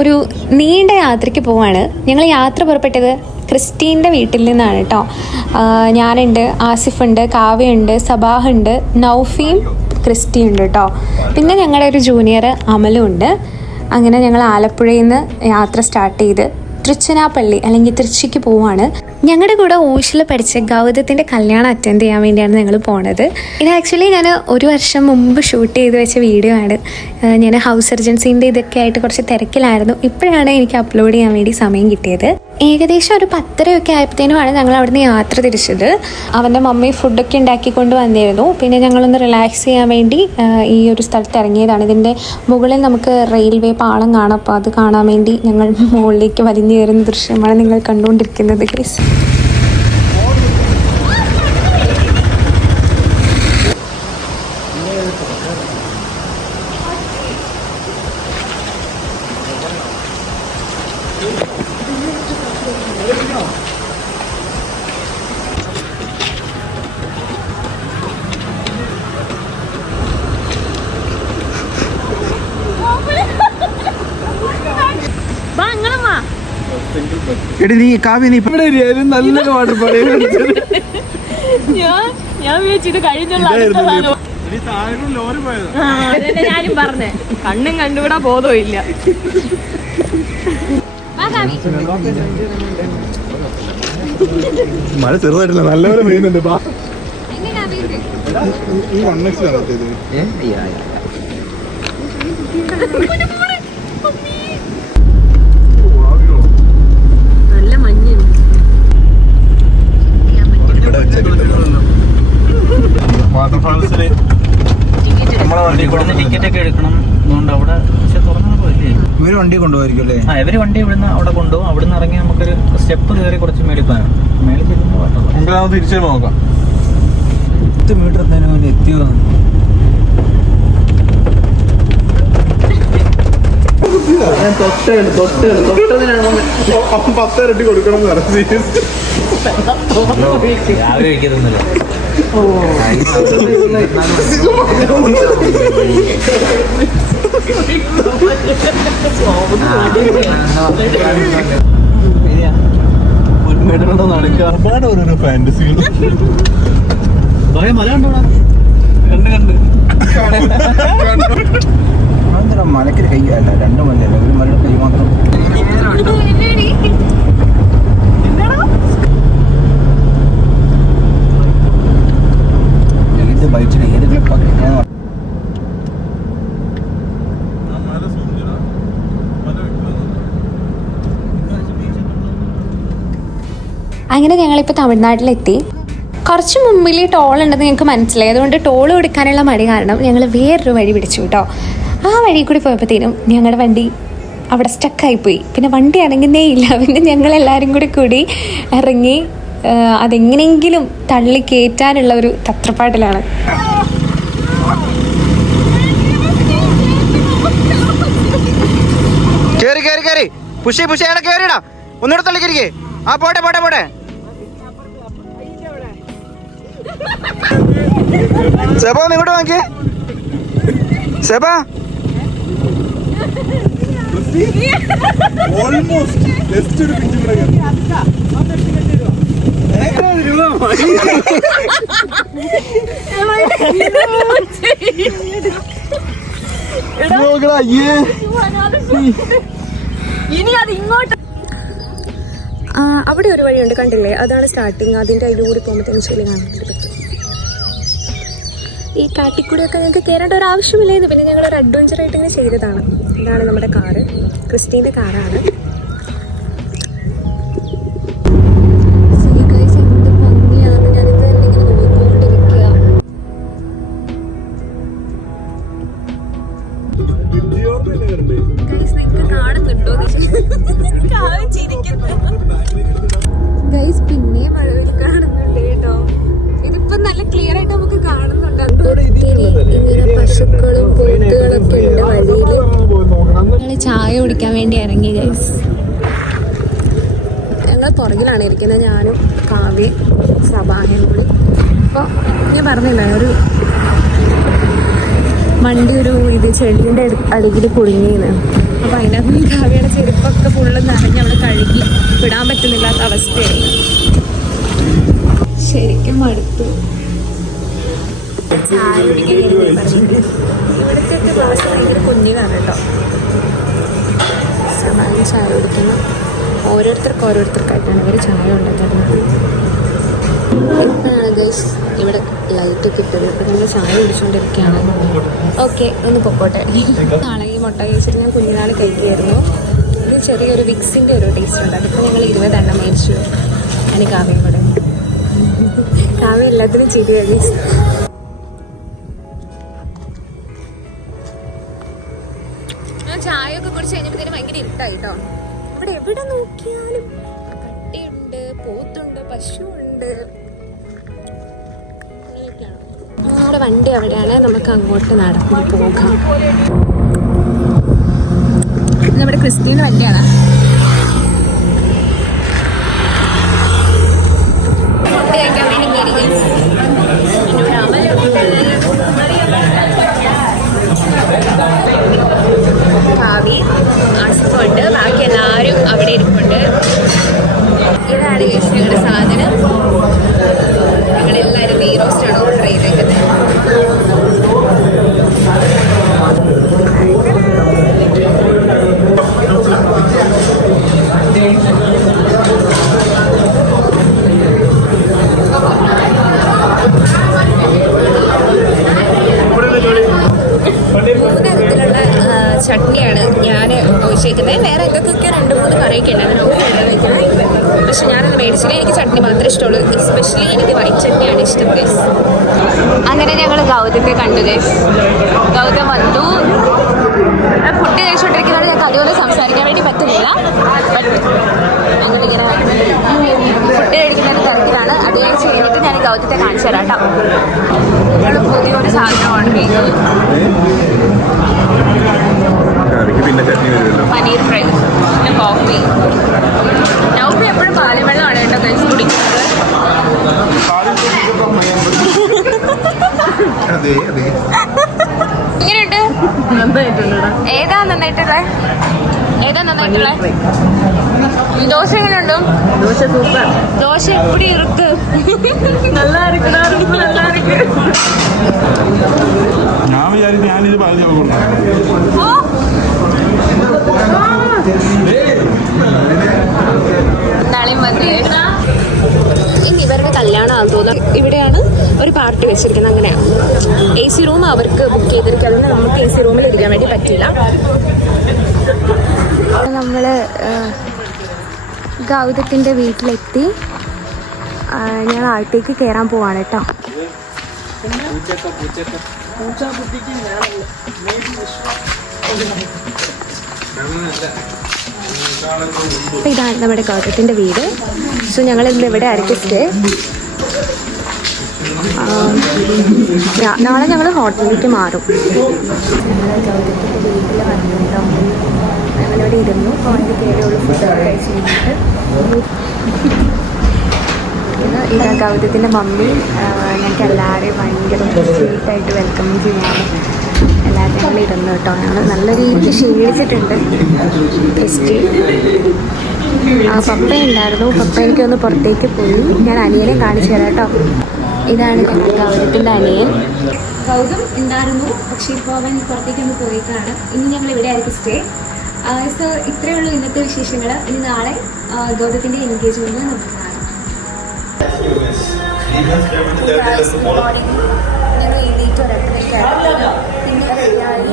ഒരു നീണ്ട യാത്രയ്ക്ക് പോവാണ്. ഞങ്ങൾ യാത്ര പുറപ്പെട്ടത് ക്രിസ്റ്റീൻ്റെ വീട്ടിൽ നിന്നാണ് കേട്ടോ. ഞാനുണ്ട്, ആസിഫുണ്ട്, കാവ്യുണ്ട്, സബാഹുണ്ട്, നൗഫിയും ക്രിസ്റ്റി ഉണ്ട് കേട്ടോ. പിന്നെ ഞങ്ങളുടെ ഒരു ജൂനിയർ അമലും ഉണ്ട്. അങ്ങനെ ഞങ്ങൾ ആലപ്പുഴയിൽ നിന്ന് യാത്ര സ്റ്റാർട്ട് ചെയ്ത് തൃച്ചനാപ്പള്ളി അല്ലെങ്കിൽ തൃച്ചിക്ക് പോവാണ്. ഞങ്ങളുടെ കൂടെ ഓഷിൽ പഠിച്ച ഗൗതത്തിൻ്റെ കല്യാണം അറ്റൻഡ് ചെയ്യാൻ വേണ്ടിയാണ് ഞങ്ങൾ പോണത്. ഇത് ആക്ച്വലി ഞാൻ ഒരു വർഷം മുമ്പ് ഷൂട്ട് ചെയ്ത് വെച്ച വീഡിയോ ആണ്. ഞാൻ ഹൗസ് സർജൻസിൻ്റെ ഇതൊക്കെ ആയിട്ട് കുറച്ച് തിരക്കിലായിരുന്നു. ഇപ്പോഴാണ് എനിക്ക് അപ്ലോഡ് ചെയ്യാൻ വേണ്ടി സമയം കിട്ടിയത്. ഏകദേശം ഒരു 10:30 ആയപ്പോഴത്തേനുമാണ് ഞങ്ങൾ അവിടുന്ന് യാത്ര തിരിച്ചത്. അവൻ്റെ മമ്മി ഫുഡൊക്കെ ഉണ്ടാക്കിക്കൊണ്ട് വന്നിരുന്നു. പിന്നെ ഞങ്ങളൊന്ന് റിലാക്സ് ചെയ്യാൻ വേണ്ടി ഈ ഒരു സ്ഥലത്ത് ഇറങ്ങിയതാണ്. ഇതിൻ്റെ മുകളിൽ നമുക്ക് റെയിൽവേ പാളം കാണാം. അപ്പോൾ അത് കാണാൻ വേണ്ടി ഞങ്ങൾ മുകളിലേക്ക് വലിഞ്ഞു കയറുന്ന ദൃശ്യമാണ് നിങ്ങൾ കണ്ടുകൊണ്ടിരിക്കുന്നത് ഗൈസ്. എടി നീ കാവ്യ നീ ഇവിടെ നല്ലൊരു വാട്ടർ പാടി ഞാൻ വിചാരിച്ചിട്ട് കഴിഞ്ഞുള്ള ഞാനും പറഞ്ഞേ കണ്ണും കണ്ടുകൂടാ ബോധവും ഇല്ല. മഴ ചെറുതായിട്ടില്ല, നല്ലപോലെ പെയ്യുന്നുണ്ട്. ഈ 1x നടത്തിയത് നല്ല മഞ്ഞ്. വാട്ടർഫാൾസില് നമ്മളെ വണ്ടി ഇവിടുന്ന് ടിക്കറ്റ് ഒക്കെ എടുക്കണം. അതുകൊണ്ട് അവിടെ പക്ഷെ തുറന്നാൽ പോയില്ലേ, ഇവര് വണ്ടി കൊണ്ടുപോയിരിക്കും അല്ലേ? ഇവര് വണ്ടി ഇവിടുന്ന് അവിടെ കൊണ്ടുപോകും. അവിടുന്ന് ഇറങ്ങി നമുക്കൊരു സ്റ്റെപ്പ് കയറി കുറച്ച് മേളിപ്പാനാണ്. മേളിൽ ചെല്ലുമ്പോൾ വാട്ടർ തിരിച്ചു നോക്കാം. 10 മീറ്റർ എത്താനും എത്തിയോ. അപ്പം 10 ഇരട്ടി കൊടുക്കണം എന്ന് പറഞ്ഞു. രാവിലെ കഴിക്കതൊന്നുമില്ല. ഒരുപാട് ഓരോരോ ഫാന്റസികൾ. മല കണ്ടോടാ? കണ്ട് മലക്കൊരു കൈ അല്ല, 2 മലയല്ല, ഒരു മലയുടെ കൈ മാത്രം. ഏത് ബൈറ്റിന് ഏത് ക്ലിപ്പാക്കി അങ്ങനെ ഞങ്ങളിപ്പോൾ തമിഴ്നാട്ടിലെത്തി. കുറച്ച് മുമ്പിൽ ടോൾ ഉണ്ടെന്ന് ഞങ്ങൾക്ക് മനസ്സിലായി. അതുകൊണ്ട് ടോൾ കൊടുക്കാനുള്ള മടി കാരണം ഞങ്ങൾ വേറൊരു വഴി പിടിച്ചു കേട്ടോ. ആ വഴി കൂടി പോയപ്പോഴത്തേനും ഞങ്ങളുടെ വണ്ടി അവിടെ സ്റ്റക്കായിപ്പോയി. പിന്നെ വണ്ടി അനങ്ങുന്നേ ഇല്ല. പിന്നെ ഞങ്ങളെല്ലാവരും കൂടി ഇറങ്ങി അതെങ്ങനെയെങ്കിലും തള്ളി കയറ്റാനുള്ള ഒരു തത്രപ്പാട്ടിലാണ്. ഒന്നുകൂടെ തള്ളിക്കരിക്കേ. ആ പോട്ടെ പോട്ടെ പോട്ടെ. സെബ ഇങ്ങോട്ട് നോക്കിയേ. സെബ ഇനി അത് ഇങ്ങോട്ട് അവിടെ ഒരു വഴിയുണ്ട്, കണ്ടില്ലേ? അതാണ് സ്റ്റാർട്ടിങ്. അതിൻ്റെ അതിലൂടെ പോകുമ്പോഴത്തേനും ശരി കാണാൻ പറ്റും. ഈ കാട്ടിക്കൂടെയൊക്കെ ഞങ്ങൾക്ക് കയറേണ്ട ഒരു ആവശ്യമില്ലായിരുന്നു. പിന്നെ ഞങ്ങളൊരു അഡ്വഞ്ചറായിട്ട് ഇങ്ങനെ ചെയ്തതാണ്. ഇതാണ് നമ്മുടെ കാറ്, ക്രിസ്റ്റീൻ്റെ കാറാണ്. എന്ത് ഭംഗിയാണ്, ഞാനിത് തന്നെ ഇങ്ങനെ നോക്കിക്കൊണ്ടിരിക്കുക. കാണുന്നുണ്ടോ ഗൈസ്? പിന്നെയും മഴവിൽ കാണുന്നുണ്ട് കേട്ടോ. ഇതിപ്പോ നല്ല ക്ലിയർ ആയിട്ട് നമുക്ക് കാണുന്നുണ്ട്. ഇങ്ങനെ പശുക്കളും പോത്തുകളൊക്കെ ഉണ്ട് വഴിയില്. ഞങ്ങള് ചായ കുടിക്കാൻ വേണ്ടി ഇറങ്ങി ഗൈസ്. ഞങ്ങൾ പുറകിലാണ് ഇരിക്കുന്നത്, ഞാനും കാവ്യയും സബാഹയും കൂടി. അപ്പോൾ ഞാൻ പറഞ്ഞില്ല, ഒരു വണ്ടി ഒരു ഇത് ചെടിയുടെ അടിയിൽ കുടുങ്ങിയെന്ന്. അപ്പോൾ അതിനകത്ത് കാവ്യയുടെ ചെരുപ്പൊക്കെ ഫുള്ള് നിറഞ്ഞ് അവിടെ കഴുകി വിടാൻ പറ്റുന്നില്ലാത്ത അവസ്ഥയായി. ശരിക്കും മടുത്തു. ചായ കുടിക്കാൻ ഇവിടുത്തെ ക്ലാസ് ഭയങ്കര കുഞ്ഞിതാണ് കേട്ടോ. സമാധാനം ചായ കുടിക്കുന്നു. ഓരോരുത്തർക്കായിട്ടാണ് ഇവർ ചായ ഉണ്ടാക്കുന്നത്. ഇപ്പോഴാണ് ഗൈസ് ഇവിടെ ലൈറ്റൊക്കെ ഇട്ടത്. ഇപ്പം നമ്മൾ ചായ കുടിച്ചുകൊണ്ടിരിക്കുകയാണ്. ഓക്കെ, ഒന്ന് പൊക്കോട്ടെ. നാളെ ഈ മുട്ട കഴിച്ചിട്ട് ഞാൻ കുഞ്ഞുനാൾ കഴിക്കുകയായിരുന്നു. ഇത് ചെറിയൊരു വിക്സിൻ്റെ ഒരു ടേസ്റ്റ് ഉണ്ട്. അതിപ്പോൾ ഞങ്ങൾ 20 എണ്ണം മേടിച്ചു. അതിന് കാവ്യം കൂടെ. കാവ്യം എല്ലാത്തിനും ചെയ്തു ഗൈസ്. ഞാൻ ചായയൊക്കെ കുടിച്ച് കഴിഞ്ഞപ്പോഴത്തേനും ഭയങ്കര ഇരുട്ടായി കേട്ടോ. ഇവിടെ എവിടെ നോക്കിയാലും പട്ടിയുണ്ട്, പോത്തുണ്ട്, പശുവുണ്ട്. നമ്മുടെ വണ്ടി അവിടെയാണ്. നമുക്ക് അങ്ങോട്ട് നടന്നു പോകാം. നമ്മുടെ ക്രിസ്റ്റീൻ്റെ വണ്ടിയാണ്. ഫുഡ് കഴിക്കാൻ വേണ്ടി കയറി. ഭാവി ആസിഫുണ്ട്, ബാക്കി എല്ലാവരും അവിടെ ഇരിപ്പുണ്ട്. ഇതാണ് ഞങ്ങളുടെ സാധനം. ഞങ്ങളെല്ലാവരും നെയ് റോസ്റ്റാണ് ഓർഡർ ചെയ്തേക്കുന്നത്. മൂന്നരത്തിലുള്ള ചട്നിയാണ് ഞാൻ ഒഴിച്ചേക്കുന്നത്. വേറെ എന്തൊക്കെ 2-3 കറിയൊക്കെ ഉണ്ട്. അതിന് ഔട്ട് വയ്ക്കുന്നത്. പക്ഷെ ഞാനത് മേടിച്ചില്ല. എനിക്ക് ചട്നി മാത്രമേ ഇഷ്ടമുള്ളൂ. എസ്പെഷ്യലി എനിക്ക് വൈറ്റ് ചട്നിയാണ് ഇഷ്ടം ഗൈസ്. അങ്ങനെ ഞങ്ങൾ ഗൗതത്തെ കണ്ടു ഗൈസ്. ഗൗതം വന്നു. ഫുഡ് കഴിച്ചുകൊണ്ടിരിക്കുന്നതുകൊണ്ട് ഞങ്ങൾക്ക് അതുപോലെ സംസാരിക്കാൻ വേണ്ടി പറ്റുന്നില്ല. ഞങ്ങളിങ്ങനെ ഫുഡ് കഴിക്കുന്ന തിരക്കിലാണ്. അത് കഴിച്ച് കഴിഞ്ഞിട്ട് ഞാൻ ഗൗതത്തെ കാണിച്ചു തരാം കേട്ടോ. ഞങ്ങൾ പുതിയൊരു സാധനം ഓർഡർ ചെയ്തു. പനീർ ഫ്രൈ, പിന്നെ കോഫി. നൗഫി എപ്പോഴും പാലുവെള്ളമാണ് കേട്ടോ കഴിച്ച് കുടിക്കുന്നത്. എങ്ങനെയുണ്ട്? ഏതാ നന്നായിട്ടുള്ളത്? ദോശ എങ്ങനെയുണ്ടോ? ദോശ സൂപ്പർ. ദോശ എപ്പടി ഇருக்கு? നല്ല ഞാൻ വിചാരിച്ചു ഞാനിത് പറഞ്ഞു ഇനി ഇവരുടെ കല്യാണമാണെന്ന് തോന്നുന്നു. ഇവിടെയാണ് ഒരു പാർട്ടി വെച്ചിരിക്കുന്നത്. അങ്ങനെയാണ്. AC റൂം അവർക്ക് ബുക്ക് ചെയ്തിരിക്കുക. അതുകൊണ്ട് നമുക്ക് AC റൂമിൽ ഇരിക്കാൻ വേണ്ടി പറ്റില്ല. നമ്മൾ ഗൗതത്തിൻ്റെ വീട്ടിലെത്തി. ഞാൻ അകത്തേക്ക് കയറാൻ പോവാണ് കേട്ടോ. അപ്പം ഇതാണ് നമ്മുടെ ഗൗതത്തിൻ്റെ വീട്. സോ ഞങ്ങൾ ഇന്ന് ഇവിടെ ആയിരിക്കും സ്റ്റേ. നാളെ ഞങ്ങൾ ഹോട്ടലിലേക്ക് മാറും. ഞങ്ങൾ ഗൗതത്തിൻ്റെ വീട്ടിൽ വന്നിട്ടോ. ഞങ്ങളിവിടെ ഇരുന്നു. അതിൻ്റെ കയറിയുള്ള ഫുഡൊക്കെ കഴിച്ച് കഴിഞ്ഞിട്ട് ഇതാ ഗൗതത്തിൻ്റെ മമ്മി ഞങ്ങൾക്ക് എല്ലാവരെയും ഭയങ്കര സ്വീറ്റായിട്ട് വെൽക്കം ചെയ്യാനും എല്ലാവരും ഞങ്ങൾ ഇരുന്നു കേട്ടോ. ഞങ്ങൾ നല്ല രീതിക്ക് ക്ഷീണിച്ചിട്ടുണ്ട്. ടെസ്റ്റ് പപ്പ ഉണ്ടായിരുന്നു. പപ്പ എനിക്കൊന്ന് പുറത്തേക്ക് പോയി. ഞാൻ അനിയനെ കാണിച്ചു തരാം കേട്ടോ. ഇതാണ് ഞങ്ങൾ ഗൗതത്തിൻ്റെ അനിയൻ. ഗൗതം ഉണ്ടായിരുന്നു, പക്ഷേ ഇപ്പോൾ അവൻ പുറത്തേക്കൊന്ന് പോയിട്ടാണ്. ഇനി ഞങ്ങൾ ഇവിടെ ആയിരിക്കും സ്റ്റേ. സോ ഇത്രയേ ഉള്ളൂ ഇന്നത്തെ വിശേഷങ്ങൾ. ഇനി നാളെ ഗൗതത്തിൻ്റെ എൻഗേജ്മെൻറ്റ് നമുക്ക് കാണാം. ഞങ്ങൾ എഴുതിയിട്ട് ഒരട്ടരയ്ക്കാണ്. പിന്നെ റെഡിയായി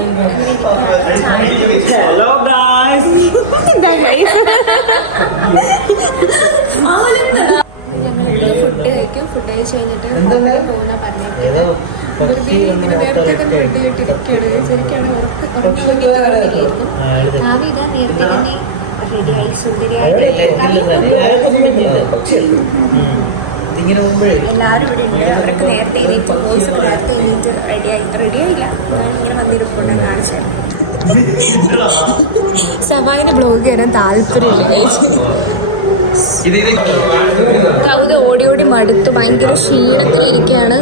ഞങ്ങളിവിടെ ഫുഡ് കഴിക്കും. ഫുഡ് കഴിച്ച് കഴിഞ്ഞിട്ട് പോകുന്ന പറഞ്ഞിട്ട് വെറുതെ ഇങ്ങനെ നേരത്തെ തന്നെ ഫുഡ് കേട്ടിരിക്കുകയാണ്. ശരിക്കാണ് ഉറങ്ങാൻ വേണ്ടിയിട്ടായിരുന്നു. കാവ്യ ഇതാ നേരത്തെ തന്നെ റെഡിയായി സുന്ദരിയായിട്ട് എല്ലാവരും ഇവിടെ ഉണ്ട്. അവരൊക്കെ നേരത്തെ എണീറ്റ് ബോയ്സ് ഒക്കെ നേരത്തെ എണീറ്റ് റെഡിയായില്ല. ഇങ്ങനെ വന്നിരിപ്പുണ്ട് കാണിച്ചാൽ. സഭായിന് ബ്ലോഗ് ചെയ്യാൻ താല്പര്യമില്ല. കൗത ഓടി ഓടി മടുത്തു. ഭയങ്കര ക്ഷീണത്തിലിരിക്കുകയാണ്.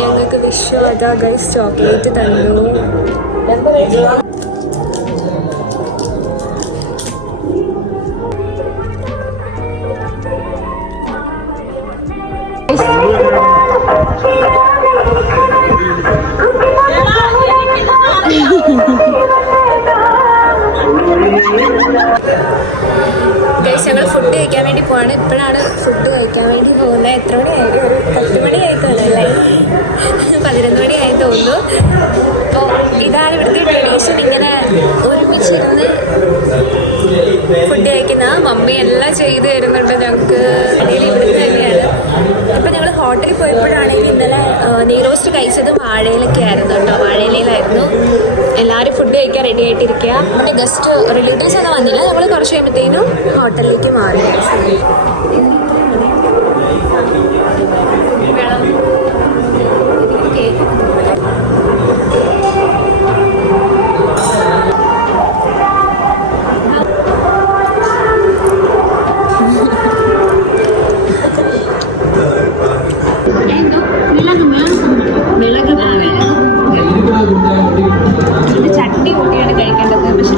ഞങ്ങൾക്ക് വിശ്വത ഗൈസ് ചോക്ലേറ്റ് തന്നു. ഞങ്ങൾ ഫുഡ് കഴിക്കാൻ വേണ്ടി പോവാണ്. ഇപ്പോഴാണ് ഫുഡ് കഴിക്കാൻ വേണ്ടി പോകുന്നത്. എത്ര മണിയായി? ഒരു 10 മണിയായി തോന്നുന്നല്ലേ? 11 മണിയായി തോന്നുന്നു. അപ്പോൾ ഇതാണ് ഇവിടുത്തെ ട്രഡീഷൻ. ഇങ്ങനെ ഒരുമിച്ചിരുന്ന് ഫുഡ് കഴിക്കുന്ന മമ്മി എല്ലാം ചെയ്ത് തരുന്നുണ്ട് ഞങ്ങൾക്ക്. ഇടയിൽ ഇവിടുന്ന് തന്നെയാണ്. ഇപ്പം ഞങ്ങൾ ഹോട്ടലിൽ പോയപ്പോഴാണെങ്കിൽ ഇന്നലെ നെയ്റോസ്റ്റ് കഴിച്ചത് വാഴയിലൊക്കെ ആയിരുന്നു കേട്ടോ. വാഴയിലയിലായിരുന്നു. എല്ലാവരും ഫുഡ് കഴിക്കാൻ റെഡി ആയിട്ടിരിക്കുക. നമ്മുടെ ഗസ്റ്റ് റിലേറ്റീവ്സ് ഒന്നും വന്നില്ല. നമ്മൾ കുറച്ച് കഴിയുമ്പോഴത്തേനും ഹോട്ടലിലേക്ക് മാറി. ഇത് ചട്നി കൂട്ടിയാണ് കഴിക്കേണ്ടത്. പക്ഷെ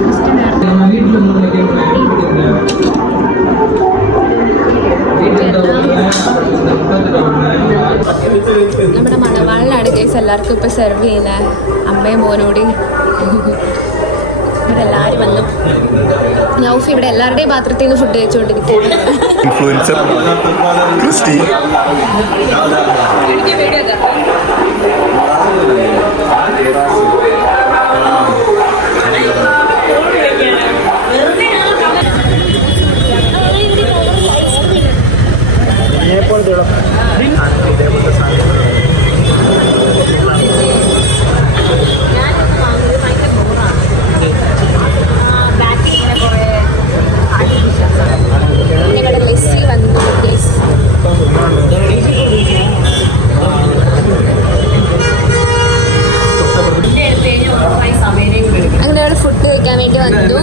നമ്മുടെ മണവാളിലാണ് കേസ് എല്ലാവർക്കും ഇപ്പൊ സെർവ് ചെയ്യുന്നത്. അമ്മയും മോനോടി ഇവിടെ എല്ലാവരും വന്നു. നൗഫ് ഇവിടെ എല്ലാവരുടെയും പാത്രത്തിൽ നിന്ന് ഫുഡ് കഴിച്ചുകൊണ്ടിരിക്കുകയാണ്. ഞങ്ങളുടെ മെസ്സി വന്നു. അങ്ങനെ അവിടെ ഫുഡ് കഴിക്കാൻ വേണ്ടി വന്നു.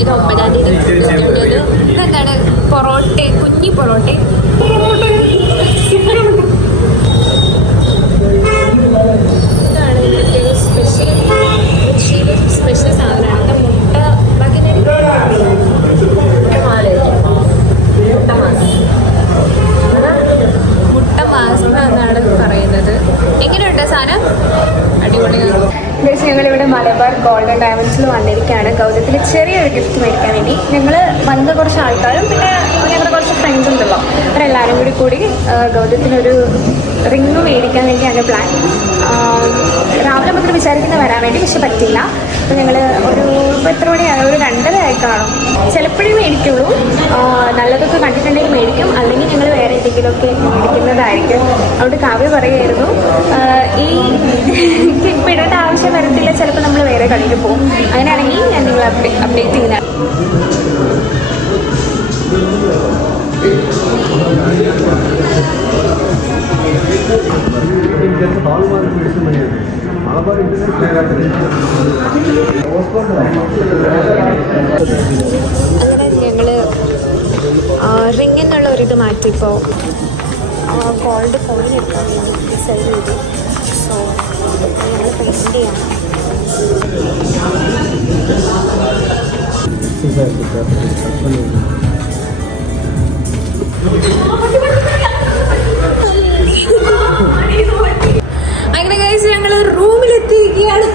ഇത് 9-ാം തീയതി. ഇതെന്താണ്? പൊറോട്ട, കുഞ്ഞി പൊറോട്ട. ഇതാണ് ഇവിടുത്തെ സ്പെഷ്യൽ സ്പെഷ്യൽ സാധനമാണ്. മുട്ട മുട്ട മാസം എന്നാണ് പറയുന്നത്. എങ്ങനെയുണ്ട് സാധനം? അടിപൊളിയാണ്. ഞങ്ങളിവിടെ മലബാർ ഗോൾഡൻ ഡയമണ്ട്സിൽ വന്നിരിക്കുകയാണ്. ഗൗതത്തിൽ ചെറിയൊരു ഗിഫ്റ്റ് മേടിക്കാൻ വേണ്ടി. ഞങ്ങൾ വന്ന കുറച്ച് ആൾക്കാരും പിന്നെ ഞങ്ങളുടെ കുറച്ച് ഫ്രണ്ട്സ് ഉണ്ടല്ലോ, അവരെല്ലാവരും കൂടി ഗൗതത്തിനൊരു റിങ് മേടിക്കാൻ വേണ്ടിയാണ് പ്ലാൻ. രാവിലെ മുതൽ വിചാരിക്കുന്ന വരാൻ വേണ്ടി, പക്ഷെ പറ്റില്ല. അപ്പോൾ ഞങ്ങൾ ഒരു എത്ര മണിയായി? ഒരു 2:30 ആയി കാണും. ചിലപ്പോഴേ മേടിക്കുള്ളൂ. നല്ലതൊക്കെ കണ്ടിട്ടുണ്ടെങ്കിൽ മേടിക്കും, അല്ലെങ്കിൽ ഞങ്ങൾ വേറെ എന്തെങ്കിലുമൊക്കെ മേടിക്കുന്നതായിരിക്കും. അതുകൊണ്ട് കാവ്യ പറയുമായിരുന്നു ഈ ക്ലിപ്പ് ഇടേണ്ട ആവശ്യം വരത്തില്ല, ചിലപ്പോൾ നമ്മൾ വേറെ കളിയിൽ പോകും. അങ്ങനെയാണെങ്കിൽ ഞാൻ നിങ്ങൾ അപ്ഡേറ്റ് ചെയ്യുന്ന. അങ്ങനെ ഞങ്ങൾ റിംഗ് എന്നുള്ള ഒരിത് മാറ്റിപ്പോൾ ഗോൾഡ് കോയിൻ എടുക്കാൻ വേണ്ടി ഡിസൈഡ് ചെയ്തു. സോ ഞങ്ങൾ പേയ്മെൻറ്റ് ചെയ്യണം. അങ്ങനെ കഴിച്ച് ഞങ്ങൾ റൂമിലെത്തിയിരിക്കുകയാണ്.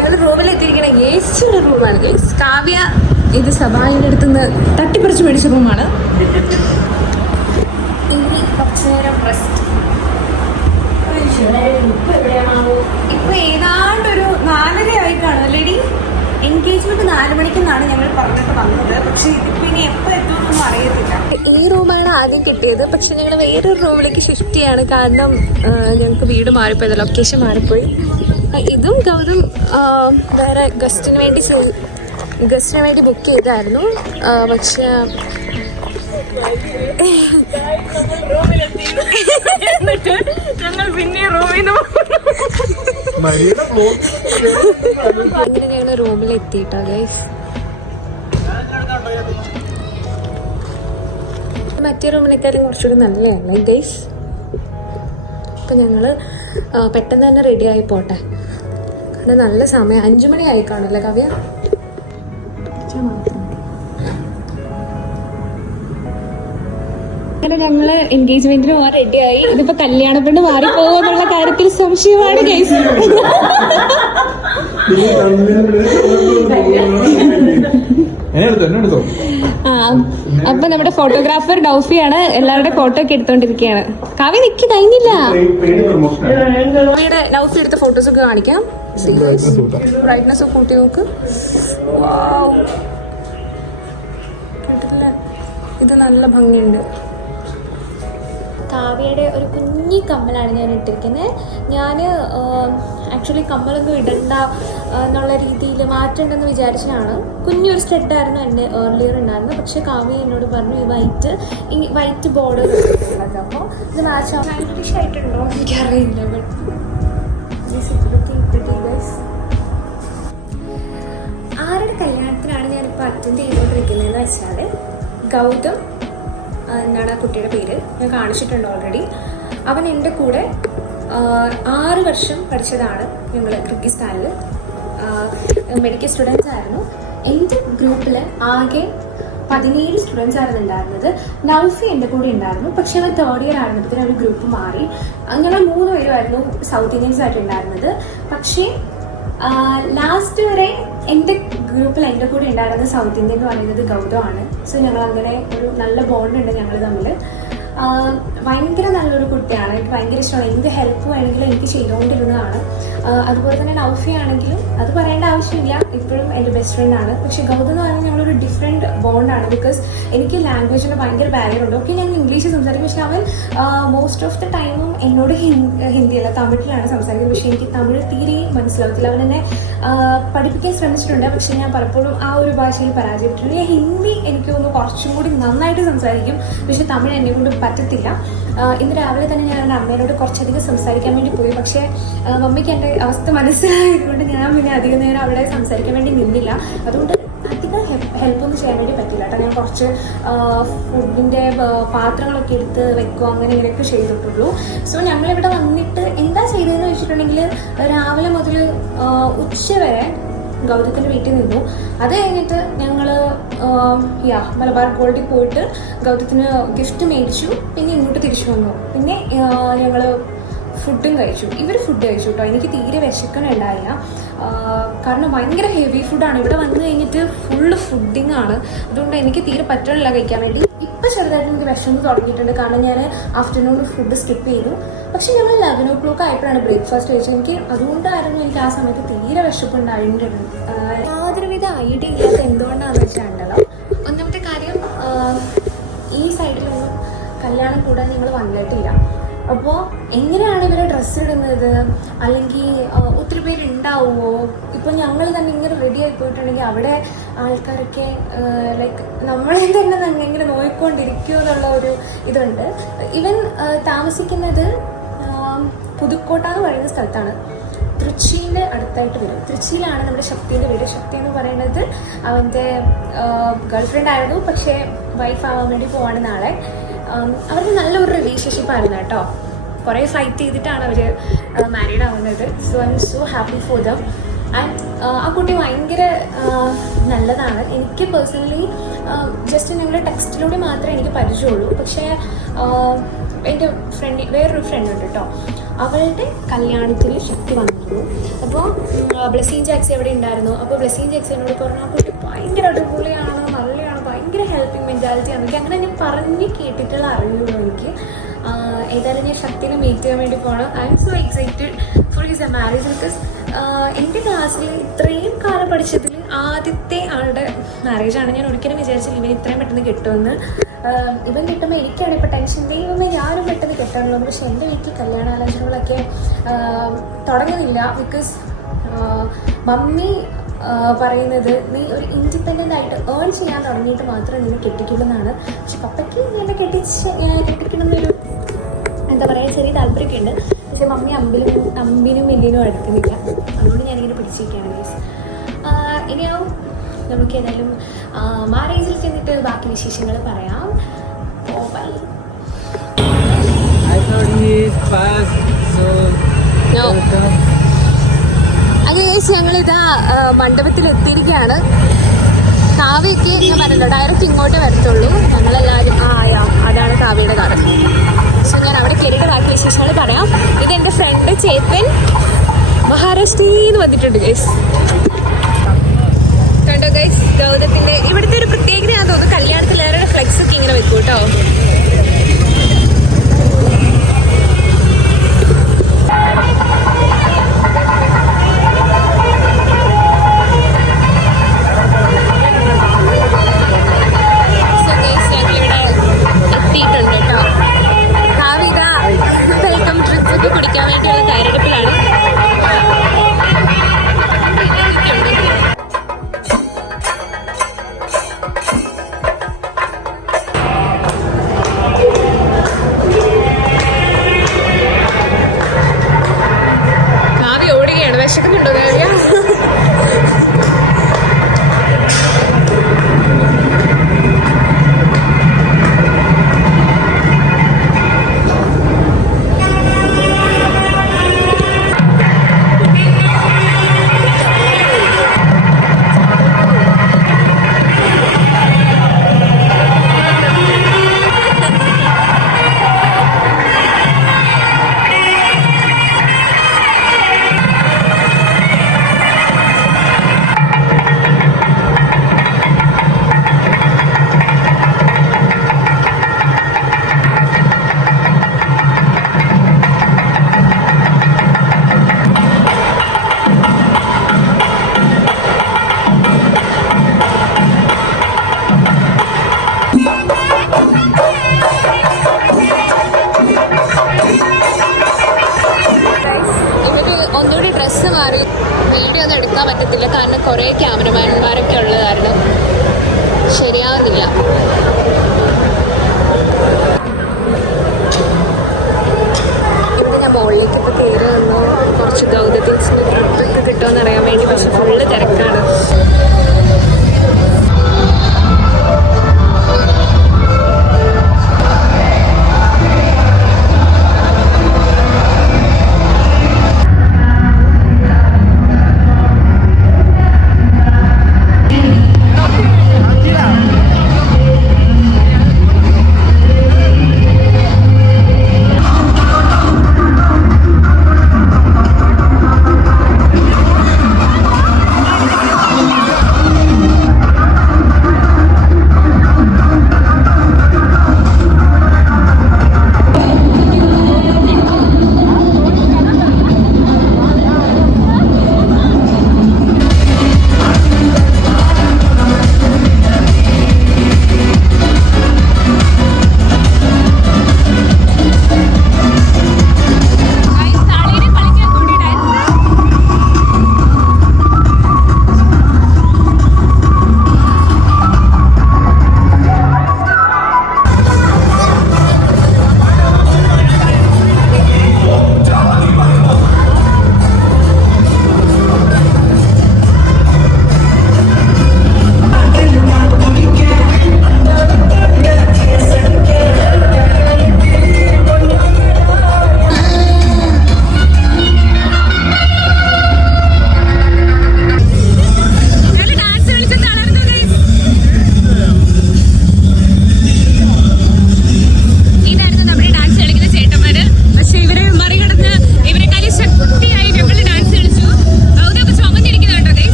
ഞങ്ങൾ റൂമിലെത്തിയിരിക്കണ ഗേസ്റ്റുള്ള റൂമാണ് ഗേസ്. കാവ്യ ഇത് സഭായുടെ അടുത്തുനിന്ന് തട്ടിപ്പറിച്ച് മേടിച്ച റൂമാണ്. ഇനി കുറച്ചു നേരം റെസ്റ്റ്. ഇപ്പൊ ഏതാണ്ടൊരു 4:30 ആയിട്ടാണ് ലേഡി. എൻഗേജ്മെന്റ് 4 മണിക്കെന്നാണ് ഞങ്ങൾ പറഞ്ഞിട്ട് വന്നത്. പക്ഷെ ഇതിപ്പോ ഇനി എപ്പോൾ എത്തുമെന്നൊന്നും അറിയത്തില്ല. ഈ റൂമാണ് ആദ്യം കിട്ടിയത്. പക്ഷെ ഞങ്ങൾ വേറൊരു റൂമിലേക്ക് ഷിഫ്റ്റ് ചെയ്യാണ്. കാരണം ഞങ്ങൾക്ക് വീട് മാറിപ്പോയത്, ലൊക്കേഷൻ മാറിപ്പോയി. ഇതും ഗൗതം വേറെ ഗസ്റ്റിന് വേണ്ടി ബുക്ക് ചെയ്തായിരുന്നു. പക്ഷെ ഞങ്ങൾ പിന്നെ റൂമിന് അങ്ങനെ ഞങ്ങൾ റൂമിലെത്തിയിട്ടോ ഗൈസ്. മറ്റേ റൂമിനേക്കാളും കുറച്ചുകൂടി നല്ലതല്ലേ ഗൈസ്? അപ്പം ഞങ്ങൾ പെട്ടെന്ന് തന്നെ റെഡി ആയി പോട്ടെ, കാരണം നല്ല സമയം 5 മണി ആയി കാണുമല്ലേ കവ്യ? അങ്ങനെ ഞങ്ങള് എൻഗേജ്മെന്റിന് പോകാൻ റെഡിയായി. ഇതിപ്പോ കല്യാണ പെണ്ണ് മാറിപ്പോകുമോ എന്നുള്ള കാര്യത്തിൽ സംശയമാണ് ഗൈസ്. അപ്പൊ നമ്മുടെ ഫോട്ടോഗ്രാഫർ ഡൗഫിയാണ് എല്ലാവരുടെ ഫോട്ടോ ഒക്കെ എടുത്തോണ്ടിരിക്കുകയാണ്. കവി നിക്ക് കഴിഞ്ഞില്ല. കവിയുടെ ഡൗഫി എടുത്ത ഫോട്ടോസ് ഒക്കെ കാണിക്കാം. ബ്രൈറ്റ്നസ് ഒക്കെ കൂട്ടി നോക്ക്. ഇത് നല്ല ഭംഗിയുണ്ട്. കാവ്യയുടെ ഒരു കുഞ്ഞി കമ്മലാണ് ഞാൻ ഇട്ടിരിക്കുന്നത്. ഞാൻ ആക്ച്വലി കമ്മലൊന്നും ഇടണ്ട എന്നുള്ള രീതിയിൽ മാറ്റേണ്ടെന്ന് വിചാരിച്ചതാണ്. കുഞ്ഞൊരു സ്റ്റെഡായിരുന്നു എൻ്റെ ഏർലിയർ ഉണ്ടായിരുന്നത്. പക്ഷേ കാവ്യ എന്നോട് പറഞ്ഞു ഈ വൈറ്റ് ബോർഡർ ഉള്ളത്, അപ്പോൾ ഇത് മാച്ച് സ്റ്റൈലിഷ് ആയിട്ടുണ്ടോ എനിക്കറിയില്ല. ആരുടെ കല്യാണത്തിനാണ് ഞാനിപ്പോൾ അറ്റൻഡ് ചെയ്തുകൊണ്ടിരിക്കുന്നതെന്ന് വെച്ചാൽ ഗൗതം എന്നാണ് ആ കുട്ടിയുടെ പേര്. ഞാൻ കാണിച്ചിട്ടുണ്ട് ഓൾറെഡി. അവൻ എൻ്റെ കൂടെ 6 വർഷം പഠിച്ചതാണ്. ഞങ്ങൾ കിർഗിസ്ഥാനിൽ മെഡിക്കൽ സ്റ്റുഡൻസ് ആയിരുന്നു. എൻ്റെ ഗ്രൂപ്പിൽ ആകെ 17 സ്റ്റുഡൻസ് ആയിരുന്നു ഉണ്ടായിരുന്നത്. നൗഫി എൻ്റെ കൂടെ ഉണ്ടായിരുന്നു. പക്ഷെ അവൻ 3rd ഇയർ ആയിരുന്നപ്പോൾ ഒരു ഗ്രൂപ്പ് മാറി. ഞങ്ങൾ 3 പേരുമായിരുന്നു സൗത്ത് ഇന്ത്യൻസ് ആയിട്ട് ഉണ്ടായിരുന്നത്. പക്ഷേ ലാസ്റ്റ് വരെ എൻ്റെ ഗ്രൂപ്പിൽ എൻ്റെ കൂടെ ഉണ്ടായിരുന്ന സൗത്ത് ഇന്ത്യൻ എന്ന് പറയുന്നത് ഗൗതമാണ്. സോ ഞങ്ങൾ അങ്ങനെ ഒരു നല്ല ബോണ്ട് ഉണ്ട് ഞങ്ങൾ തമ്മിൽ. ഭയങ്കര നല്ലൊരു കുട്ടിയാണ്. എനിക്ക് ഭയങ്കര ഇഷ്ടമാണ്. എന്ത് ഹെൽപ്പ് വേണമെങ്കിലും എനിക്ക് ചെയ്തുകൊണ്ടിരുന്നതാണ്. അതുപോലെ തന്നെ നൗഫി ആണെങ്കിലും അത് പറയേണ്ട ആവശ്യമില്ല, ഇപ്പോഴും എൻ്റെ ബെസ്റ്റ് ഫ്രണ്ടാണ്. പക്ഷേ ഗൗതം എന്ന് പറഞ്ഞാൽ ഞങ്ങളൊരു ഡിഫറെൻറ്റ് ബോണ്ടാണ്. ബിക്കോസ് എനിക്ക് ലാംഗ്വേജിന് ഭയങ്കര ബാരിയർ ഉണ്ട്. ഓക്കെ, ഞാൻ ഇംഗ്ലീഷ് സംസാരിക്കും, പക്ഷേ അവൻ മോസ്റ്റ് ഓഫ് ദ ടൈമും എന്നോട് ഹിന്ദിയല്ല തമിഴിലാണ് സംസാരിക്കുന്നത്. പക്ഷേ എനിക്ക് തമിഴ് തീരെ മനസ്സിലാവത്തില്ല. അവൻ എന്നെ പഠിപ്പിക്കാൻ ശ്രമിച്ചിട്ടുണ്ട്, പക്ഷേ ഞാൻ പലപ്പോഴും ആ ഒരു ഭാഷയിൽ പരാജയപ്പെട്ടിട്ടുണ്ട്. ഞാൻ ഹിന്ദി എനിക്ക് തോന്നുന്നു കുറച്ചും കൂടി നന്നായിട്ട് സംസാരിക്കും, പക്ഷേ തമിഴ് എന്നെ കൊണ്ട് പറ്റത്തില്ല. ഇന്ന് രാവിലെ തന്നെ ഞാൻ എൻ്റെ അമ്മേനോട് കുറച്ചധികം സംസാരിക്കാൻ വേണ്ടി പോയി. പക്ഷേ മമ്മിക്ക് എൻ്റെ അവസ്ഥ മനസ്സിലായതുകൊണ്ട് ഞാൻ പിന്നെ അധികം നേരം അവിടെ സംസാരിക്കാൻ വേണ്ടി നിന്നില്ല. അതുകൊണ്ട് അധികം ഹെൽപ്പൊന്നും ചെയ്യാൻ വേണ്ടി പറ്റില്ല കേട്ടോ. ഞാൻ കുറച്ച് ഫുഡിൻ്റെ പാത്രങ്ങളൊക്കെ എടുത്ത് വെക്കുക അങ്ങനെ ഇങ്ങനെയൊക്കെ ചെയ്തിട്ടുള്ളൂ. സോ ഞങ്ങളിവിടെ വന്നിട്ട് എന്താ ചെയ്തതെന്ന് വെച്ചിട്ടുണ്ടെങ്കിൽ രാവിലെ മുതൽ ഉച്ച വരെ ഗൗതത്തിൻ്റെ വീട്ടിൽ നിന്നു. അത് കഴിഞ്ഞിട്ട് ഞങ്ങൾ മലബാർ ഗോൾഡിൽ പോയിട്ട് ഗൗതത്തിന് ഗിഫ്റ്റ് മേടിച്ചു. പിന്നെ ഇങ്ങോട്ട് തിരിച്ചു വന്നു. പിന്നെ ഞങ്ങൾ ഫുഡും കഴിച്ചു. ഇവർ ഫുഡ് കഴിച്ചു കേട്ടോ. എനിക്ക് തീരെ വിശക്കണുണ്ടായില്ല, കാരണം ഭയങ്കര ഹെവി ഫുഡാണ്. ഇവിടെ വന്നു കഴിഞ്ഞിട്ട് ഫുള്ള് ഫുഡിങ് ആണ്. അതുകൊണ്ട് എനിക്ക് തീരെ പറ്റണില്ല കഴിക്കാൻ വേണ്ടി. ഇപ്പം ചെറുതായിട്ട് എനിക്ക് വിശന്ന് തുടങ്ങിയിട്ടുണ്ട്, കാരണം ഞാൻ ആഫ്റ്റർനൂൺ ഫുഡ് സ്കിപ്പ് ചെയ്തു. പക്ഷേ ഞങ്ങൾ 11 o'clock ആയപ്പോഴാണ് ബ്രേക്ക്ഫാസ്റ്റ് കഴിച്ചത്. എനിക്ക് അതുകൊണ്ടായിരുന്നു എനിക്ക് ആ സമയത്ത് തീരെ വിശപ്പുണ്ടായിട്ടുണ്ട്. യാതൊരുവിധ ഐഡിയ ഇല്ലാത്ത എന്തുകൊണ്ടാണെന്ന് വെച്ചാൽ, ഒന്നാമത്തെ കാര്യം ഈ സൈഡിലൊന്നും കല്യാണം കൂടാൻ ഞങ്ങൾ വന്നിട്ടില്ല. അപ്പോൾ എങ്ങനെയാണ് ഇവരെ ഡ്രസ്സ് ഇടുന്നത്, അല്ലെങ്കിൽ ഒത്തിരി പേരുണ്ടാവുമോ? ഇപ്പം ഞങ്ങൾ തന്നെ ഇങ്ങനെ റെഡി ആയി പോയിട്ടുണ്ടെങ്കിൽ അവിടെ ആൾക്കാരൊക്കെ ലൈക്ക് നമ്മളെ തന്നെ ഇങ്ങനെ നോയിക്കൊണ്ടിരിക്കുമോ എന്നുള്ള ഒരു ഇതുണ്ട്. ഇവൻ താമസിക്കുന്നത് പുതുക്കോട്ട എന്ന് പറയുന്ന സ്ഥലത്താണ്. തൃച്ചിൻ്റെ അടുത്തായിട്ട് വരും. തൃച്ചിയിലാണ് നമ്മുടെ ശക്തിൻ്റെ വീട്. ശക്തി എന്ന് പറയുന്നത് അവൻ്റെ ഗേൾഫ്രണ്ട് ആയിരുന്നു, പക്ഷേ വൈഫ് ആവാൻ വേണ്ടി പോവാണ് നാളെ. അവർക്ക് നല്ലൊരു റിലേഷൻഷിപ്പ് ആയിരുന്നു കേട്ടോ. കുറേ ഫൈറ്റ് ചെയ്തിട്ടാണ് അവർ മാരീഡ് ആവുന്നത്. So I M so happy for them. And ആ കുട്ടി ഭയങ്കര നല്ലതാണ്. എനിക്ക് പേഴ്സണലി ജസ്റ്റ് ഞങ്ങൾ ടെക്സ്റ്റിലൂടെ മാത്രമേ എനിക്ക് പരിചയമുള്ളൂ. പക്ഷേ എൻ്റെ വേറൊരു ഫ്രണ്ട് ഉണ്ട് കേട്ടോ, അവളുടെ കല്യാണത്തിൽ ശക്തി വന്നിരുന്നു. അപ്പോൾ ബ്ലെസ്സിങ് ജാക്സി അവിടെ ഉണ്ടായിരുന്നു. അപ്പോൾ ബ്ലെസ്സിങ് ജാക്സി എന്നോട് പറഞ്ഞു, ആ കുട്ടി ഭയങ്കര അടിപൊളിയാണ്, നല്ലതാണ്, ഭയങ്കര ഹെൽപ്പിംഗ് മെൻറ്റാലിറ്റി ആണ്. എനിക്ക് അങ്ങനെ ഞാൻ പറഞ്ഞ് കേട്ടിട്ടുള്ള അറിയുള്ളൂ എനിക്ക്. ഏതായാലും ഞാൻ ശക്തിനെ മീറ്റ് ചെയ്യാൻ വേണ്ടി പോകണം. I M so excited for his marriage. Because എൻ്റെ ക്ലാസ്സിൽ ഇത്രയും കാലം പഠിച്ചതിൽ ആദ്യത്തെ ആളുടെ മാരേജാണ്. ഞാൻ ഒരിക്കലും വിചാരിച്ചില്ല ഇവൻ ഇത്രയും പെട്ടെന്ന് കിട്ടുമെന്ന്. ഇവൻ കിട്ടുമ്പോൾ എനിക്കാണ് ഇപ്പോൾ ടെൻഷൻ, ദൈവമേ ഞാനും പെട്ടെന്ന് കിട്ടണമല്ലോ. പക്ഷേ എൻ്റെ വീട്ടിൽ കല്യാണാലോചനകളൊക്കെ തുടങ്ങുന്നില്ല. ബിക്കോസ് മമ്മി പറയുന്നത് നീ ഒരു ഇൻഡിപെൻഡൻ്റ് ആയിട്ട് ഏൺ ചെയ്യാൻ തുടങ്ങിയിട്ട് മാത്രമേ നിന്നെ കെട്ടിക്കുള്ളൂ. പക്ഷെ പപ്പയ്ക്ക് എന്നെ കെട്ടിക്കണമെന്നൊരു എന്താ പറയുക ചെറിയ താല്പര്യമൊക്കെ ഉണ്ട്. പക്ഷെ മമ്മി അമ്പിനും മില്ലിനും എടുക്കുന്നില്ല. അതുകൊണ്ട് ഞാനിങ്ങനെ പിടിച്ചിരിക്കുകയാണ് ഗൈസ്. ഇനിയാവും നമുക്ക് ഏതായാലും മാരേജിൽ ചെന്നിട്ട് ബാക്കി വിശേഷങ്ങൾ പറയാം. അങ്ങനെ ഞങ്ങളിതാ മണ്ഡപത്തിൽ എത്തിയിരിക്കുകയാണ്. കാവ്യൊക്കെ ഞാൻ പറഞ്ഞല്ലോ ഡയറക്റ്റ് ഇങ്ങോട്ട് വരത്തുള്ളൂ. ഞങ്ങളെല്ലാവരും അതാണ് കാവ്യയുടെ കാർ. സോ ഞാൻ അവിടെ കയറിയിട്ട് ബാക്കി വിശേഷങ്ങൾ പറയാം. ഇതെൻ്റെ ഫ്രണ്ട് ചേപ്പൻ മഹാരാഷ്ട്രയിൽ നിന്ന് വന്നിട്ടുണ്ട് ഗൈസ്. കണ്ടോ ഗൈസ്, ഗൗതത്തിന്റെ ഇവിടുത്തെ ഒരു പ്രത്യേകതയാണെന്ന് തോന്നുന്നു. കല്യാണത്തിലേറെ ഫ്ലെക്സ് ഒക്കെ ഇങ്ങനെ വെക്കും കേട്ടോ. എത്തിയിട്ടുണ്ട് കേട്ടോ. കാവിത വെൽക്കം ഡ്രിങ്ക്സ് ഒക്കെ കുടിക്കാൻ വേണ്ടിയുള്ള തയ്യാറെടുപ്പിലാണ്. കാവി ഓടുകയാണ്. വിശക്കുന്നുണ്ടോ കാവ്യ? ഒന്നുകൂടി ഡ്രസ്സ് മാറി വീഡിയോ ഒന്നും എടുക്കാൻ പറ്റത്തില്ല. കാരണം കുറേ ക്യാമറമാൻമാരൊക്കെ ഉള്ളത് കാരണം ശരിയാവുന്നില്ല. ഇവിടെ ഞാൻ മുകളിലേക്ക് ഇപ്പോൾ കയറി വന്നു. കുറച്ച് ഗൗതത്തിൻ്റെ ട്രിപ്പൊക്കെ കിട്ടുമെന്ന് അറിയാൻ വേണ്ടി. പക്ഷെ ഫുള്ള് തിരക്കാണ്.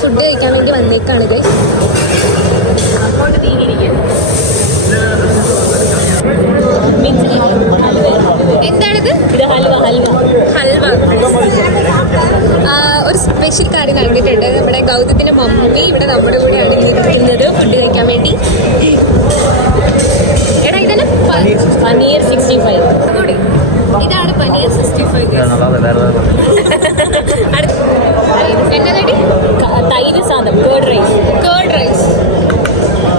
ഫുഡ് കഴിക്കാൻ വേണ്ടി വന്നേക്കാണ് ഗൈസ്. എന്താണിത്? ഹൽവ. ഒരു സ്പെഷ്യൽ കാര്യം നൽകിയിട്ടുണ്ട്. നമ്മുടെ ഗൗതത്തിന്റെ മമ്മി ഇവിടെ നമ്മുടെ കൂടെയാണ് ഇരിക്കുന്നത് ഫുഡ് കഴിക്കാൻ വേണ്ടി. എടാ ഇതന്നെ പനീർ 65. ഇതാണ് പനീർ 65. എന്നതടി തൈര് സാധനം കേർഡ് റൈസ്.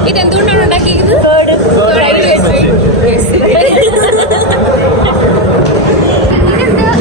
ഇതെന്തുകൊണ്ടാണ് ഉണ്ടാക്കിയിരിക്കുന്നത്? ഇതെന്താ?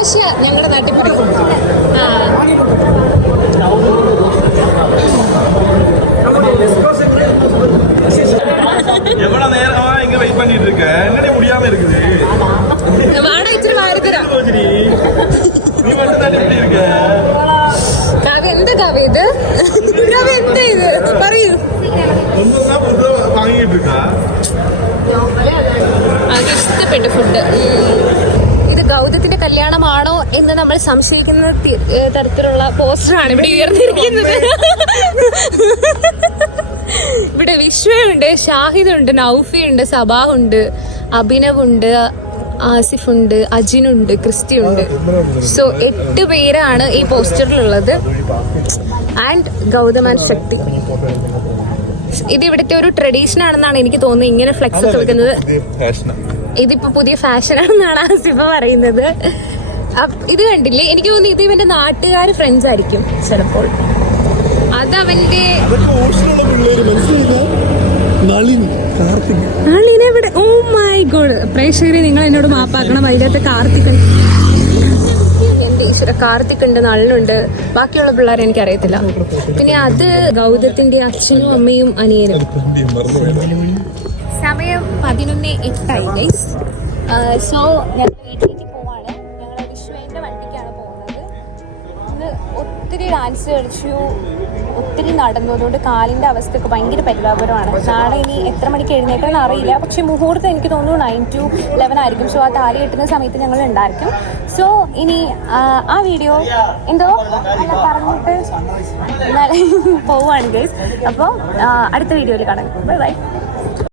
ദോശ ഞങ്ങളുടെ നാട്ടിൽ പിടിക്കും. ആ எவ்வளவு நேரமா இங்க வெயிட் பண்ணிட்டு இருக்க? என்னடி முடியாம இருக்குது? വാട ഇച്ചിരി വാരി തരാം. ரோஜினி, நீ மட்டும் தான் இப்படி இருக்க? കാവ്യ എന്താ കാവ്യ ഇത്? കാവ്യ എന്താ ഇത് പറയൂ. ஒண்ணுதான் புதுசா வாங்கிட்டு இருக்கா? അത് ഇഷ്ടപ്പെട്ടു ഫുഡ്. ഇത് ഗൗതത്തിന്റെ കല്യാണമാണോ എന്ന് നമ്മൾ സംശയിക്കുന്ന തരത്തിലുള്ള പോസ്റ്ററാണ് ഇവിടെ ഉയർന്നിരിക്കുന്നത്. ഇവിടെ വിശ്വയുണ്ട്, ഷാഹിദുണ്ട്, നൗഫിയുണ്ട്, സബാഹുണ്ട്, അഭിനവുണ്ട്, ആസിഫുണ്ട്, അജിനുണ്ട്, ക്രിസ്റ്റിയുണ്ട്. സോ 8 പേരാണ് ഈ പോസ്റ്ററിലുള്ളത്. ആൻഡ് ഗൗതം ആൻഡ് ശക്തി. ഇത് ഇവിടുത്തെ ഒരു ട്രഡീഷൻ ആണെന്നാണ് എനിക്ക് തോന്നുന്നത് ഇങ്ങനെ ഫ്ലെക്സ് ഒക്കെ വെക്കുന്നത്. ഇതിപ്പോ പുതിയ ഫാഷൻ ആണെന്നാണ് ആസിഫ പറയുന്നത്. ഇത് കണ്ടില്ലേ, എനിക്ക് തോന്നുന്നു ഇത് ഇവന്റെ നാട്ടുകാർ ഫ്രണ്ട്സ് ആയിരിക്കും ചിലപ്പോൾ. അതവന്റെ നളിനെവിടെ? ഓ മൈ ഗോഡ്, പ്രേക്ഷകരെ നിങ്ങൾ എന്നോട് മാപ്പാക്കണം. അതിനകത്ത് കാർത്തിക്, എന്റെ ഈശ്വര, കാർത്തിക് ഉണ്ട്, നളിനുണ്ട്, ബാക്കിയുള്ള പിള്ളേരെ എനിക്കറിയത്തില്ല. പിന്നെ അത് ഗൗതത്തിന്റെ അച്ഛനും അമ്മയും അനിയനും. സമയം 11:08 ഗൈസ്. സോ ഞങ്ങൾ വീട്ടിലേക്ക് പോവാണ്. ഞങ്ങൾ വിശ്വേന്റെ വണ്ടിക്കാണ് പോകുന്നത്. ഇന്ന് ഒത്തിരി ഡാൻസ് കളിച്ചു, ഒത്തിരി നടന്നു. അതുകൊണ്ട് കാലിൻ്റെ അവസ്ഥയൊക്കെ ഭയങ്കര പരിതാപകരമാണ്. നാളെ ഇനി എത്ര മണിക്ക് എഴുന്നേൽക്കണമെന്ന് അറിയില്ല. പക്ഷെ മുഹൂർത്തം എനിക്ക് തോന്നുന്നു 9 to 11 ആയിരിക്കും. സോ ആ താലി കെട്ടുന്ന സമയത്ത് ഞങ്ങൾ ഉണ്ടായിരിക്കും. സോ ഇനി ആ വീഡിയോ എന്തോ അല്ല പറഞ്ഞിട്ട് പോവാണ് ഗൈസ്. അപ്പോൾ അടുത്ത വീഡിയോയിൽ കാണാം. Bye bye.